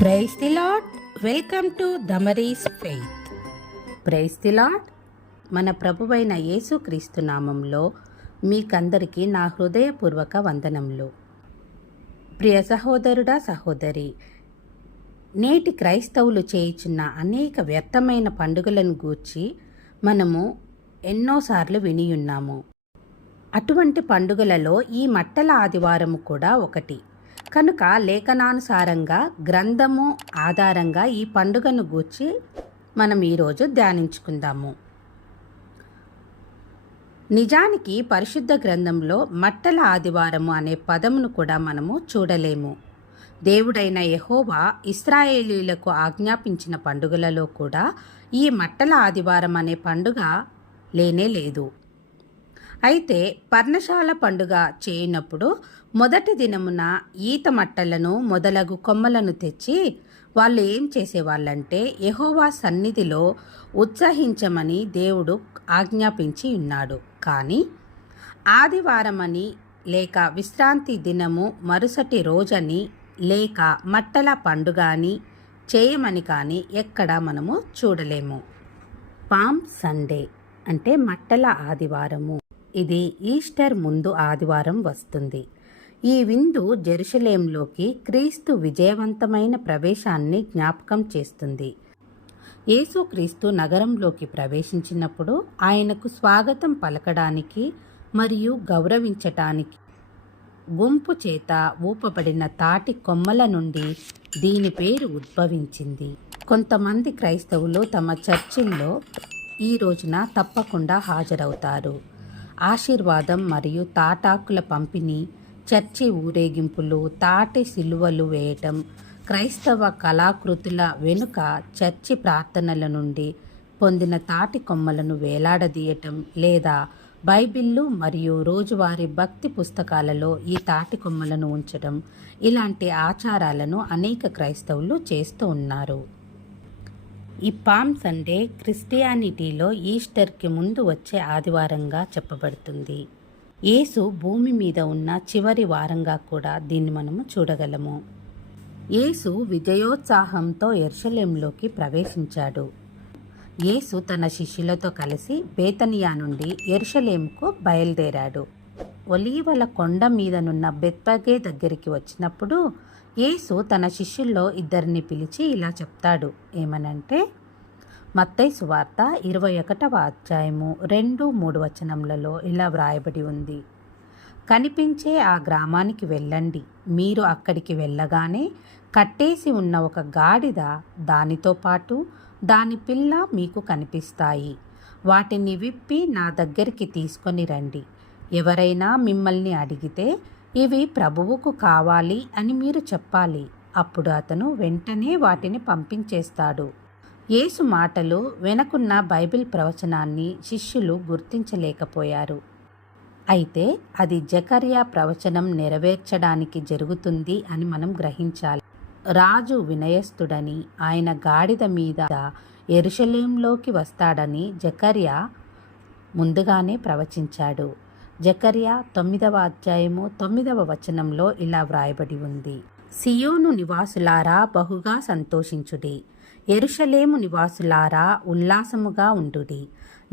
Praise the Lord. Welcome to Damaris faith. Praise the Lord. మన ప్రభువైన యేసుక్రీస్తు నామంలో మీకందరికీ నా హృదయపూర్వక వందనములు. ప్రియ సహోదరుడా, సహోదరి, నేటి క్రైస్తవులు చేయుచున్న అనేక వ్యర్థమైన పండుగలను గూర్చి మనము ఎన్నోసార్లు వినియున్నాము. అటువంటి పండుగలలో ఈ మట్టల ఆదివారము కూడా ఒకటి. కనుక లేఖనానుసారంగా గ్రంథము ఆధారంగా ఈ పండుగను గూర్చి మనం ఈరోజు ధ్యానించుకుందాము. నిజానికి పరిశుద్ధ గ్రంథంలో మట్టల ఆదివారము అనే పదమును కూడా మనము చూడలేము. దేవుడైన యెహోవా ఇశ్రాయేలీయులకు ఆజ్ఞాపించిన పండుగలలో కూడా ఈ మట్టల ఆదివారం అనే పండుగ లేనే లేదు. అయితే పర్ణశాల పండుగ చేయనప్పుడు మొదటి దినమున ఈత మట్టలను మొదలగు కొమ్మలను తెచ్చి వాళ్ళు ఏం చేసేవాళ్ళంటే యెహోవా సన్నిధిలో ఉత్సహించమని దేవుడు ఆజ్ఞాపించి ఉన్నాడు. కానీ ఆదివారమని లేక విశ్రాంతి దినము మరుసటి రోజని లేక మట్టల పండుగ అని చేయమని కానీ ఎక్కడ మనము చూడలేము. పామ్ సండే అంటే మట్టల ఆదివారము. ఇది ఈస్టర్ ముందు ఆదివారం వస్తుంది. ఈ విందు జెరూసలేంలోకి క్రీస్తు విజయవంతమైన ప్రవేశాన్ని జ్ఞాపకం చేస్తుంది. యేసుక్రీస్తు నగరంలోకి ప్రవేశించినప్పుడు ఆయనకు స్వాగతం పలకడానికి మరియు గౌరవించటానికి గుంపు చేత ఊపబడిన తాటి కొమ్మల నుండి దీని పేరు ఉద్భవించింది. కొంతమంది క్రైస్తవులు తమ చర్చిల్లో ఈ రోజున తప్పకుండా హాజరవుతారు. ఆశీర్వాదం మరియు తాటాకుల పంపిణీ, చర్చి ఊరేగింపులు, తాటి సిలువలు వేయటం, క్రైస్తవ కళాకృతుల వెనుక చర్చి ప్రార్థనల నుండి పొందిన తాటి కొమ్మలను వేలాడదీయటం లేదా బైబిళ్ళు మరియు రోజువారీ భక్తి పుస్తకాలలో ఈ తాటి కొమ్మలను ఉంచడం, ఇలాంటి ఆచారాలను అనేక క్రైస్తవులు చేస్తూ ఉన్నారు. ఈ పామ్ సండే క్రిస్టియానిటీలో ఈస్టర్కి ముందు వచ్చే ఆదివారంగా చెప్పబడుతుంది. యేసు భూమి మీద ఉన్న చివరి వారంగా కూడా దీన్ని మనము చూడగలము. యేసు విజయోత్సాహంతో యెరూషలేంలోకి ప్రవేశించాడు. యేసు తన శిష్యులతో కలిసి బేతనియా నుండి యెరూషలేముకు బయలుదేరాడు. ఒలీవల కొండ మీదనున్న బెత్ఫగే దగ్గరికి వచ్చినప్పుడు యేసు తన శిష్యుల్లో ఇద్దరిని పిలిచి ఇలా చెప్తాడు. ఏమనంటే, మత్తయి సువార్త 21వ అధ్యాయము 2-3 వచనములలో ఇలా వ్రాయబడి ఉంది. కనిపించే ఆ గ్రామానికి వెళ్ళండి. మీరు అక్కడికి వెళ్ళగానే కట్టేసి ఉన్న ఒక గాడిద, దానితో పాటు దాని పిల్ల మీకు కనిపిస్తాయి. వాటిని విప్పి నా దగ్గరికి తీసుకొని రండి. ఎవరైనా మిమ్మల్ని అడిగితే ఇవి ప్రభువుకు కావాలి అని మీరు చెప్పాలి. అప్పుడు అతను వెంటనే వాటిని పంపించేస్తాడు. యేసు మాటలు వెనకున్న బైబిల్ ప్రవచనాన్ని శిష్యులు గుర్తించలేకపోయారు. అయితే అది జకర్యా ప్రవచనం నెరవేర్చడానికి జరుగుతుంది అని మనం గ్రహించాలి. రాజు వినయస్తుడని, ఆయన గాడిద మీద యెరూషలేంలోకి వస్తాడని జకర్యా ముందుగానే ప్రవచించాడు. జకర్యా 9వ అధ్యాయము 9వ వచనంలో ఇలా వ్రాయబడి ఉంది. సియోను నివాసులారా బహుగా సంతోషించుడి, యెరూషలేము నివాసులారా ఉల్లాసముగా ఉండుడి.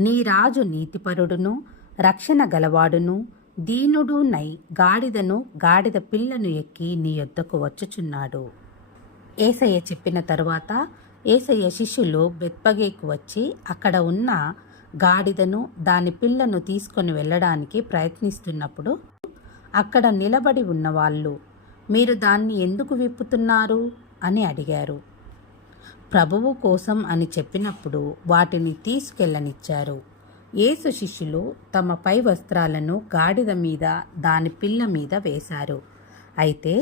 నీ రాజు నీతిపరుడును రక్షణ గలవాడును దీనుడు నై గాడిదను గాడిద పిల్లను ఎక్కి నీ యొద్దకు వచ్చుచున్నాడు. యేసయ్య చెప్పిన తరువాత యేసయ్య శిష్యులు బెత్ఫగేకు వచ్చి అక్కడ ఉన్న గాడిదను దాని పిల్లను తీసుకొని వెళ్ళడానికి ప్రయత్నిస్తున్నప్పుడు అక్కడ నిలబడి ఉన్నవాళ్ళు, మీరు దాన్ని ఎందుకు విప్పుతున్నారు అని అడిగారు. ప్రభువు కోసం అని చెప్పినప్పుడు వాటిని తీసుకెళ్ళనిచ్చారు. యేసు శిష్యులు తమ పై వస్త్రాలను గాడిద మీద దాని పిల్ల మీద వేశారు. అయితే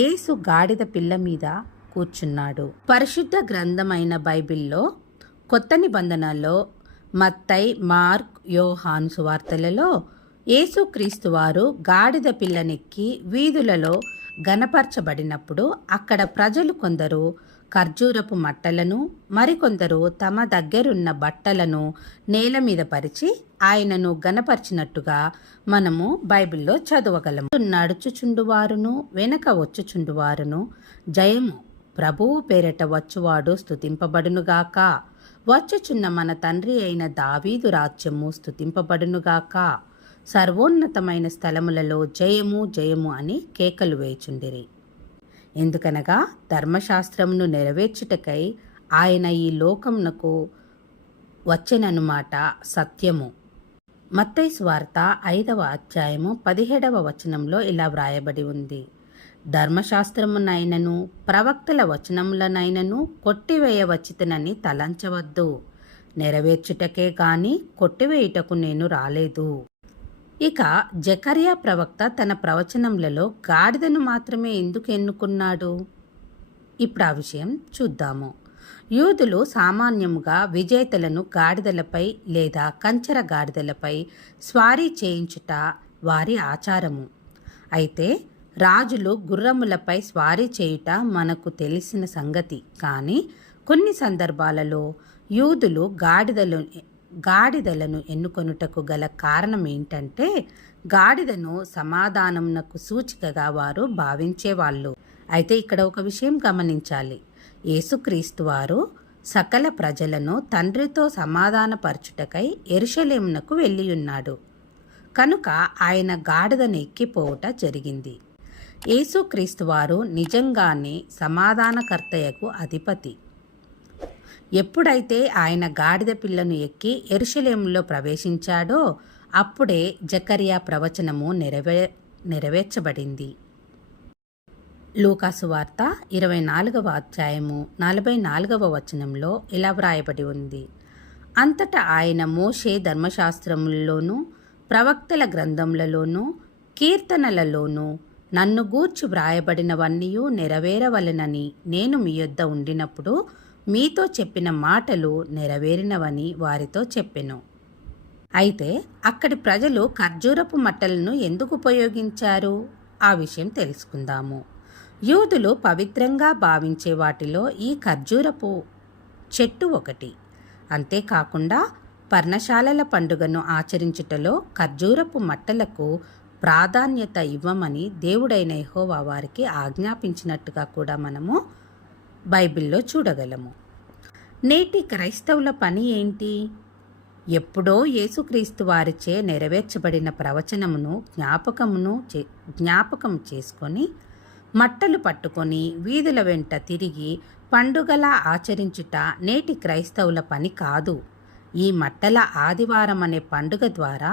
యేసు గాడిద పిల్ల మీద కూర్చున్నాడు. పరిశుద్ధ గ్రంథమైన బైబిల్లో కొత్త నిబంధనలో మత్తయి, మార్క్, యోహాను సువార్తలలో యేసుక్రీస్తు వారు గాడిద పిల్లనెక్కి వీధులలో గనపరచబడినప్పుడు అక్కడ ప్రజలు కొందరు ఖర్జూరపు మట్టలను, మరికొందరు తమ దగ్గరున్న బట్టలను నేల మీద పరిచి ఆయనను గనపరిచినట్టుగా మనము బైబిల్లో చదవగలము. నడుచుచుండువారును వెనక వచ్చుచుండువారును జయము ప్రభువు పేరట వచ్చువాడు స్తుతింపబడునుగాక. వచ్చుచున్న మన తండ్రి అయిన దావీదు రాజ్యము స్తుతింపబడునుగాక. సర్వోన్నతమైన స్థలములలో జయము జయము అని కేకలు వేయుచుండిరి. ఎందుకనగా ధర్మశాస్త్రమును నెరవేర్చుటకై ఆయన ఈ లోకమునకు వచ్చెననుమాట సత్యము. మత్తయి సువార్త 5వ అధ్యాయము 17వ వచనంలో ఇలా వ్రాయబడి ఉంది. ధర్మశాస్త్రమునైనను ప్రవక్తల వచనములనైనను కొట్టివేయవచ్చితనని తలంచవద్దు. నెరవేర్చుటకే గాని కొట్టివేయుటకు నేను రాలేదు. ఇక జకర్యా ప్రవక్త తన ప్రవచనములలో గాడిదను మాత్రమే ఎందుకు ఎన్నుకున్నాడు? ఇప్పుడు ఆ విషయం చూద్దాము. యూదులు సామాన్యముగా విజేతలను గాడిదలపై లేదా కంచర గాడిదలపై స్వారీ చేయించుట వారి ఆచారము. అయితే రాజులు గుర్రములపై స్వారీ చేయుట మనకు తెలిసిన సంగతి. కానీ కొన్ని సందర్భాలలో యూదులు గాడిదలను ఎన్నుకొనుటకు గల కారణం ఏంటంటే గాడిదను సమాధానమునకు సూచికగా వారు భావించేవాళ్ళు. అయితే ఇక్కడ ఒక విషయం గమనించాలి. యేసుక్రీస్తు వారు సకల ప్రజలను తండ్రితో సమాధానపరచుటకై యెరూషలేమునకు వెళ్ళియున్నాడు. కనుక ఆయన గాడిదను ఎక్కిపోవుట జరిగింది. యేసుక్రీస్తు వారు నిజంగానే సమాధానకర్తయకు అధిపతి. ఎప్పుడైతే ఆయన గాడిద పిల్లను ఎక్కి యెరూషలేములో ప్రవేశించాడో అప్పుడే జకర్యా ప్రవచనము నెరవేర్చబడింది. లూకాసు వార్త 24వ అధ్యాయము 44వ వచనంలో ఇలా వ్రాయబడి ఉంది. అంతటా ఆయన మోషే ధర్మశాస్త్రములలోనూ ప్రవక్తల గ్రంథములలోనూ కీర్తనలలోనూ నన్ను గూర్చి వ్రాయబడినవన్నీయూ నెరవేరవలెనని నేను మీ యొద్ద ఉండినప్పుడు మీతో చెప్పిన మాటలు నెరవేరినవని వారితో చెప్పెను. అయితే అక్కడి ప్రజలు ఖర్జూరపు మట్టలను ఎందుకు ఉపయోగించారు? ఆ విషయం తెలుసుకుందాము. యూదులు పవిత్రంగా భావించే వాటిలో ఈ ఖర్జూరపు చెట్టు ఒకటి. అంతేకాకుండా పర్ణశాలల పండుగను ఆచరించుటలో ఖర్జూరపు మట్టలకు ప్రాధాన్యత ఇవ్వమని దేవుడైన యెహోవా వారికి ఆజ్ఞాపించినట్టుగా కూడా మనము బైబిల్లో చూడగలము. నేటి క్రైస్తవుల పని ఏంటి? ఎప్పుడో యేసుక్రీస్తు వారిచే నెరవేర్చబడిన ప్రవచనమును జ్ఞాపకం చేసుకొని మట్టలు పట్టుకొని వీధుల వెంట తిరిగి పండుగలా ఆచరించుట నేటి క్రైస్తవుల పని కాదు. ఈ మట్టల ఆదివారం అనే పండుగ ద్వారా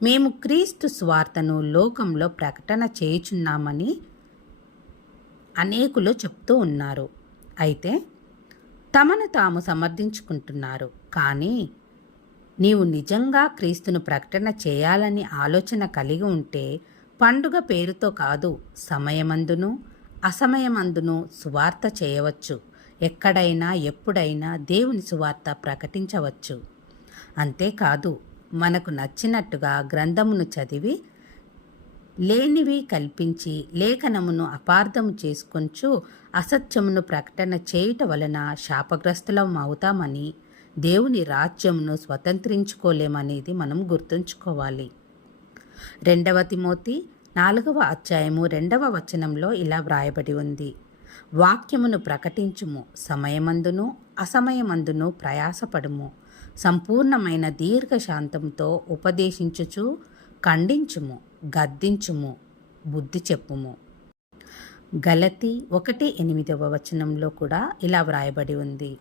మేము క్రీస్తు సువార్తను లోకంలో ప్రకటన చేయుచున్నామని అనేకులు చెప్తూ ఉన్నారు. అయితే తమను తాము సమర్థించుకుంటున్నారు. కానీ నీవు నిజంగా క్రీస్తును ప్రకటన చేయాలని ఆలోచన కలిగి ఉంటే పండుగ పేరుతో కాదు, సమయమందును అసమయమందును సువార్త చేయవచ్చు. ఎక్కడైనా ఎప్పుడైనా దేవుని సువార్త ప్రకటించవచ్చు. అంతేకాదు, మనకు నచ్చినట్టుగా గ్రంథమును చదివి లేనివి కల్పించి లేఖనమును అపార్థము చేసుకొంచు అసత్యమును ప్రకటన చేయుట వలన శాపగ్రస్తులం అవుతామని, దేవుని రాజ్యమును స్వతంత్రించుకోలేమనేది మనం గుర్తుంచుకోవాలి. 2వ తిమోతి 4వ అధ్యాయము 2వ వచనంలో ఇలా వ్రాయబడి ఉంది. వాక్యమును ప్రకటించుము, సమయమందును అసమయమందును ప్రయాసపడుము, సంపూర్ణమైన దీర్ఘశాంతంతో ఉపదేశించుచు ఖండించుము, గద్దించుము, బుద్ధి చెప్పుము. గలతీ 1:8వ వచనంలో కూడా ఇలా వ్రాయబడి ఉంది.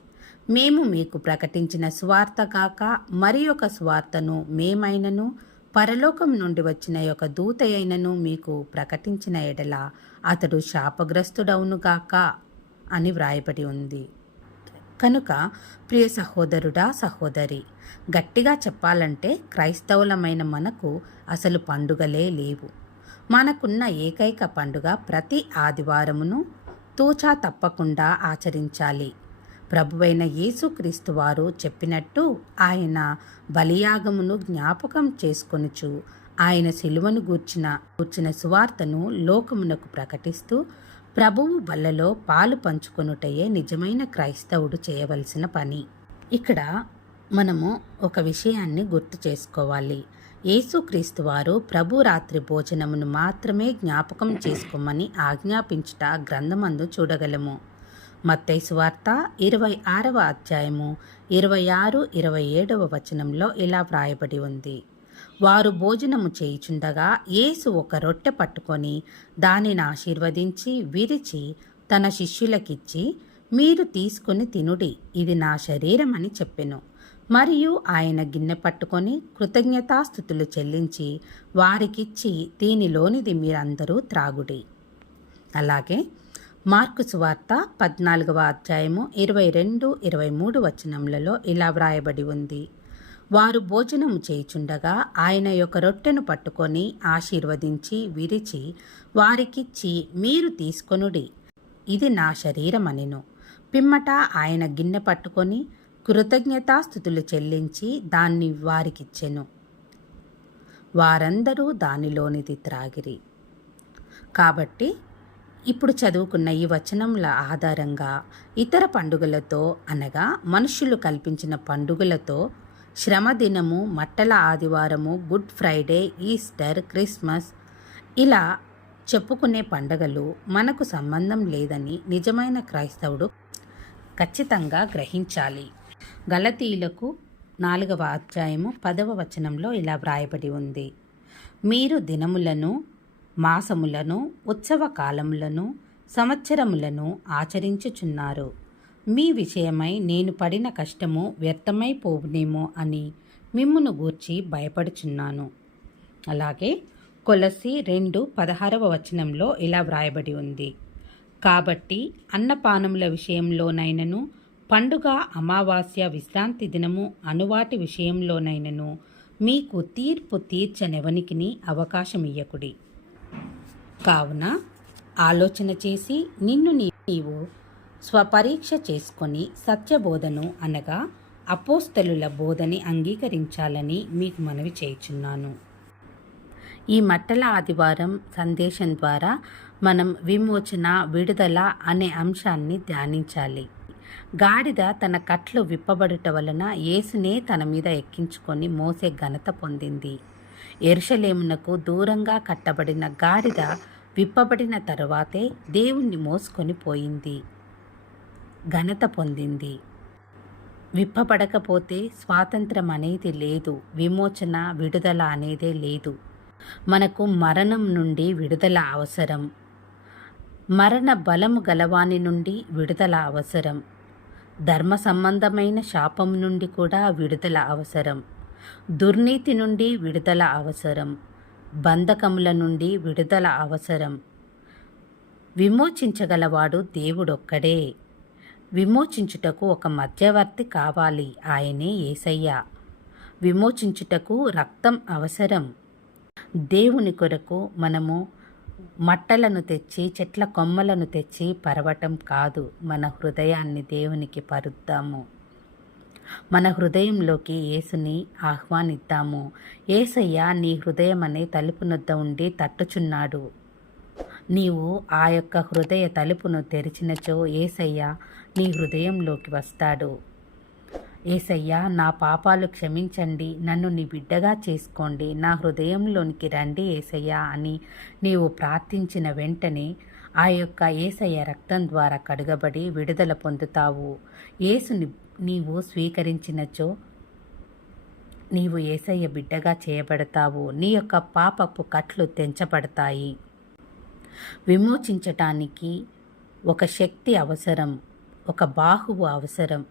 మేము మీకు ప్రకటించిన సువార్త కాక మరి ఒక సువార్తను మేమైనను పరలోకం నుండి వచ్చిన ఒక దూత అయినను మీకు ప్రకటించిన ఎడల అతడు శాపగ్రస్తుడవునుగాక అని వ్రాయబడి ఉంది. కనుక ప్రియ సహోదరుడా, సహోదరి, గట్టిగా చెప్పాలంటే క్రైస్తవులమైన మనకు అసలు పండుగలే లేవు. మనకున్న ఏకైక పండుగ ప్రతి ఆదివారమును తూచా తప్పకుండా ఆచరించాలి. ప్రభువైన యేసుక్రీస్తు వారు చెప్పినట్టు ఆయన బలియాగమును జ్ఞాపకం చేసుకొనుచు ఆయన శిలువను గూర్చిన సువార్తను లోకమునకు ప్రకటిస్తూ ప్రభువు బల్లలో పాలు పంచుకొనుటయే నిజమైన క్రైస్తవుడు చేయవలసిన పని. ఇక్కడ మనము ఒక విషయాన్ని గుర్తు చేసుకోవాలి. యేసుక్రీస్తు వారు ప్రభు రాత్రి భోజనమును మాత్రమే జ్ఞాపకం చేసుకోమని ఆజ్ఞాపించుట గ్రంథమందు చూడగలము. మత్తయి సువార్త 26వ అధ్యాయము 26, 27వ వచనంలో ఇలా వ్రాయబడి ఉంది. వారు భోజనము చేయుచుండగా యేసు ఒక రొట్టె పట్టుకొని దానిని ఆశీర్వదించి విరిచి తన శిష్యులకిచ్చి, మీరు తీసుకొని తినుడి, ఇది నా శరీరం అని చెప్పెను. మరియు ఆయన గిన్నె పట్టుకొని కృతజ్ఞతాస్థుతులు చెల్లించి వారికిచ్చి, దీనిలోనిది మీరందరూ త్రాగుడి. అలాగే మార్కు సువార్త 14వ అధ్యాయము 22, 23 వచనములలో ఇలా వ్రాయబడి ఉంది. వారు భోజనము చేయుచుండగా ఆయన యొక్క రొట్టెను పట్టుకొని ఆశీర్వదించి విరిచి వారికిచ్చి, మీరు తీసుకొనుడి, ఇది నా శరీరం అనెను. పిమ్మట ఆయన గిన్నె పట్టుకొని కృతజ్ఞతాస్థుతులు చెల్లించి దాన్ని వారికిచ్చెను. వారందరూ దానిలోనిది త్రాగిరి. కాబట్టి ఇప్పుడు చదువుకున్న ఈ వచనముల ఆధారంగా ఇతర పండుగలతో అనగా మనుష్యులు కల్పించిన పండుగలతో శ్రమ దినము, మట్టల ఆదివారము, గుడ్ ఫ్రైడే, ఈస్టర్, క్రిస్మస్ ఇలా చెప్పుకునే పండుగలు మనకు సంబంధం లేదని నిజమైన క్రైస్తవుడు ఖచ్చితంగా గ్రహించాలి. గలతీయులకు 4వ అధ్యాయము 10వ వచనంలో ఇలా వ్రాయబడి ఉంది. మీరు దినములను, మాసములను, ఉత్సవ కాలములను, సంవత్సరములను ఆచరించుచున్నారు. మీ విషయమై నేను పడిన కష్టము వ్యర్థమైపోవునేమో అని మిమ్మును గూర్చి భయపడుచున్నాను. అలాగే కొలస్సీ 2:16వ వచనంలో ఇలా వ్రాయబడి ఉంది. కాబట్టి అన్నపానముల విషయంలోనైనను, పండుగ, అమావాస్య, విశ్రాంతి దినము అనువాటి విషయంలోనైనను మీకు తీర్పు తీర్చనెవనికిని అవకాశమియ్యకుడి. కావున ఆలోచన చేసి నిన్ను నీవు స్వపరీక్ష చేసుకొని సత్యబోధను అనగా అపోస్తలుల బోధని అంగీకరించాలని మీకు మనవి చేయుచున్నాను. ఈ మట్టల ఆదివారం సందేశం ద్వారా మనం విమోచన, విడుదల అనే అంశాన్ని ధ్యానించాలి. గాడిద తన కట్లు విప్పబడుట వలన యేసునే తన మీద ఎక్కించుకొని మోసే ఘనత పొందింది. యెరూషలేమునకు దూరంగా కట్టబడిన గాడిద విప్పబడిన తరువాతే దేవుణ్ణి మోసుకొని పోయింది, ఘనత పొందింది. విప్పబడకపోతే స్వాతంత్రం అనేది లేదు, విమోచన, విడుదల అనేదే లేదు. మనకు మరణం నుండి విడుదల అవసరం, మరణ బలము గలవాని నుండి విడుదల అవసరం, ధర్మ సంబంధమైన శాపం నుండి కూడా విడుదల అవసరం, దుర్నీతి నుండి విడుదల అవసరం, బంధకముల నుండి విడుదల అవసరం. విమోచించగలవాడు దేవుడొక్కడే. విమోచించుటకు ఒక మధ్యవర్తి కావాలి, ఆయనే యేసయ్య. విమోచించుటకు రక్తం అవసరం. దేవుని కొరకు మనము మట్టలను తెచ్చి, చెట్ల కొమ్మలను తెచ్చి పరవటం కాదు, మన హృదయాన్ని దేవునికి పరుద్దాము. మన హృదయంలోకి యేసుని ఆహ్వానిద్దాము. యేసయ్య నీ హృదయం అనే తలుపునొద్ద ఉండి తట్టుచున్నాడు. నీవు ఆ యొక్క హృదయ తలుపును తెరిచినచో యేసయ్య నీ హృదయంలోకి వస్తాడు. యేసయ్య, నా పాపాలు క్షమించండి, నన్ను నీ బిడ్డగా చేసుకోండి, నా హృదయంలోనికి రండి యేసయ్య అని నీవు ప్రార్థించిన వెంటనే ఆ యొక్క యేసయ్య రక్తం ద్వారా కడుగబడి విడుదల పొందుతావు. యేసుని నీవు స్వీకరించినచో నీవు యేసయ్య బిడ్డగా చేయబడతావు. నీ యొక్క పాపపు కట్లు తెంచబడతాయి. విమోచించటానికి ఒక శక్తి అవసరం, ఒక బాహువు అవసరం.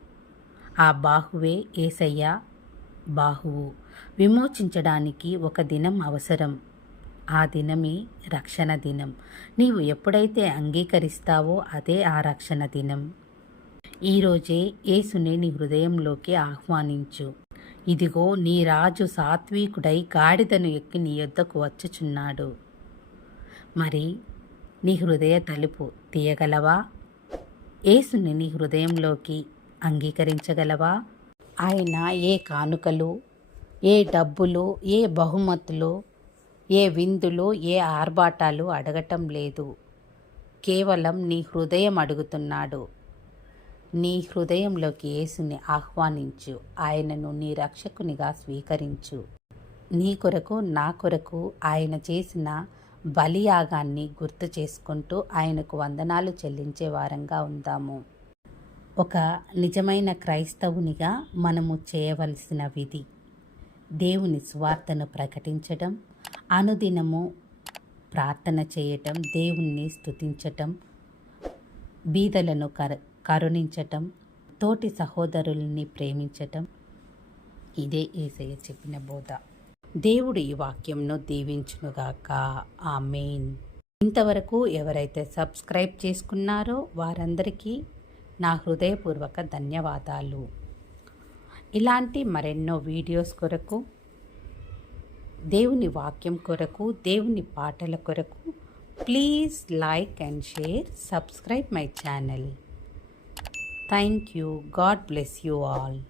ఆ బాహువే యేసయ్య బాహువు. విమోచించడానికి ఒక దినం అవసరం. ఆ దినమే రక్షణ దినం. నీవు ఎప్పుడైతే అంగీకరిస్తావో అదే ఆ రక్షణ దినం. ఈరోజే యేసుని నీ హృదయంలోకి ఆహ్వానించు. ఇదిగో నీ రాజు సాత్వికుడై గాడిదను ఎక్కి నీ యొద్దకు వచ్చుచున్నాడు. మరి నీ హృదయ తలుపు తీయగలవా? యేసుని నీ హృదయంలోకి అంగీకరించగలవా? ఆయన ఏ కానుకలు, ఏ డబ్బులు, ఏ బహుమతులు, ఏ విందులు, ఏ ఆర్భాటాలు అడగటం లేదు. కేవలం నీ హృదయం అడుగుతున్నాడు. నీ హృదయంలోకి యేసుని ఆహ్వానించు. ఆయనను నీ రక్షకునిగా స్వీకరించు. నీ కొరకు, నా కొరకు ఆయన చేసిన బలియాగాన్ని గుర్తు చేసుకుంటూ ఆయనకు వందనాలు చెల్లించే వారంగా ఉందాము. ఒక నిజమైన క్రైస్తవునిగా మనము చేయవలసిన విధి దేవుని సువార్తను ప్రకటించటం, అనుదినము ప్రార్థన చేయటం, దేవుణ్ణి స్తుతించటం, బీదలను కరుణించటం, తోటి సహోదరుల్ని ప్రేమించటం. ఇదే యేసయ్య చెప్పిన బోధ. దేవుడు ఈ వాక్యంను దీవించునుగాక. ఆమేన్. ఇంతవరకు ఎవరైతే సబ్స్క్రైబ్ చేసుకున్నారో వారందరికీ నా హృదయపూర్వక ధన్యవాదాలు. ఇలాంటి మరెన్నో వీడియోస్ కొరకు, దేవుని వాక్యం కొరకు, దేవుని పాటల కొరకు please like and share, subscribe my channel. Thank you. God bless you all.